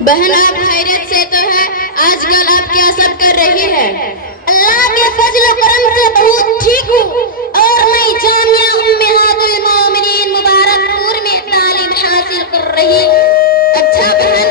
बहन आप खैरियत से तो है, आजकल आप क्या सब कर रही है? अल्लाह के फजल करम से बहुत ठीक हूँ और मैं जामिया उम्महातुल मोमिनीन मुबारकपुर में तालीम हासिल कर रही हूँ। अच्छा बहन,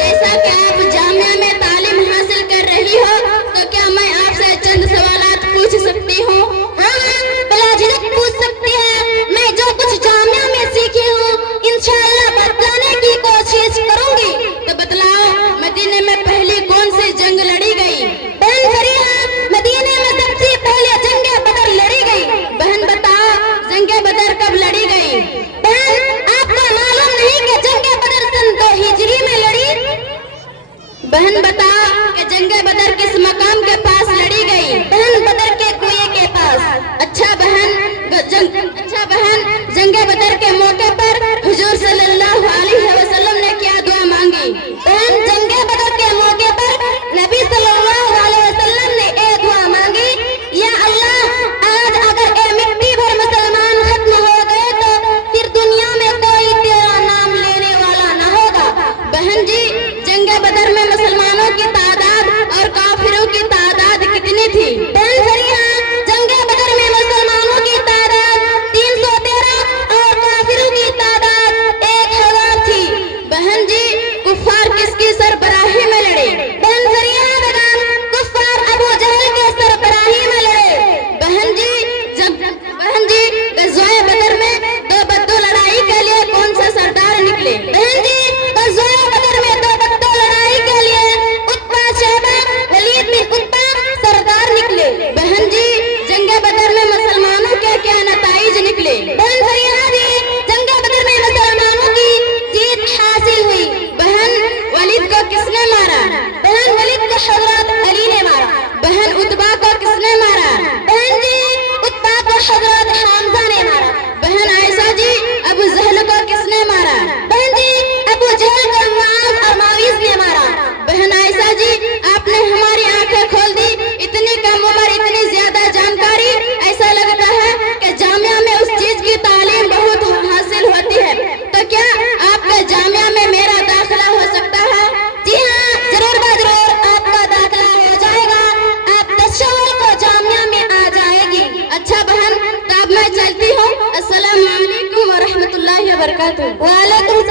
जैसा कि आप जामिया में तालीम हासिल कर रही हो, तो क्या मैं आपसे चंद सवालात पूछ सकती हूँ? हाँ, बिला झिझक पूछ सकती है। मैं जो कुछ जामिया में सीखी हूँ इंशाअल्लाह बताने की कोशिश करूंगी। तो बतलाओ, मदीने में पहली कौन सी जंग लड़ी गई? बहन फरीहा, मदीने में सबसे पहले जंगे बदर लड़ी गई। बहन बताओ, जंगे बदर कब लड़ी गई? बहन आपको मालूम नहीं कि जंगे बदर सन 2 हिजरी में लड़ी? बहन बताओ कि जंगे बदर किस मकाम के पास लड़ी गई? बहन बदर के कुएं के पास। अच्छा बहन, जंगे बदर के मौके पर हुजूर सल्लल्लाहु अलैहि वसल्लम ने क्या दुआ मांगी? बहन जंगे बदर के मौके पर नबी सल्लल्लाहु अलैहि वसल्लम ने एक दुआ मांगी, या अल्लाह, आज अगर ए मिट्टी भर मुसलमान खत्म हो गए तो फिर दुनिया में कोई तेरा नाम लेने वाला न होगा। बहन जी, जंगे बदर में मुसलमानों की तादाद और काफिरों की तादाद कितनी थी? बहन फरीहा, जंगे बदर में मुसलमानों की तादाद 313 और काफिरों की तादाद 1000 थी। बहन जी, कुफ्फार किसकी सरबराही में लड़े? बहन फरीहा बेगम, कुफ्फार अबू जहल के सरबराही में लड़े। बहन जी, गज़वाए बदर में 2 बद्दू लड़ाई के लिए कौन सा सरदार निकले? बहन जी, गज़वाए बदर में 2 बद्दू लड़ाई के लिए उत्बा, शैबा, वलीद बिन उत्बा सरदार निकले। बहन जी, जंगे बदर में मुसलमानों के क्या नताइज निकले? बहन फरीहा जी, जंगे बदर में मुसलमानों की जीत हासिल हुई। बहन, वलीद को किसने मारा? बहन वलीद को हजरत अली ने मारा। बहन, उतबा को किसने मारा? बहन जी, उत्बा को हजरत हमजा ने मारा। बहन आयशा जी, अबू जहल को किसने मारा? बहन जी, अबू जहल को मुआज और माविज ने मारा। बहन आयशा जी, आपने हमारी आंखें खोल दी। इतनी कम उम्र, इतनी ज्यादा जानकारी, ऐसा लगता है कि जामिया में उस चीज की तालीम बहुत हासिल होती है। तो क्या आपके जामिया में मेरा दाखिला हो सकता है? जी हाँ, जरूर जरूर आपका दाखिला हो जाएगा। आप 10 शव्वाल को जामिया में आ जाएगी। अच्छा बहन, तब मैं चलती हूँ। अस्सलाम वालेकुम व रहमतुल्लाहि व बरकातुहू। वालेकुम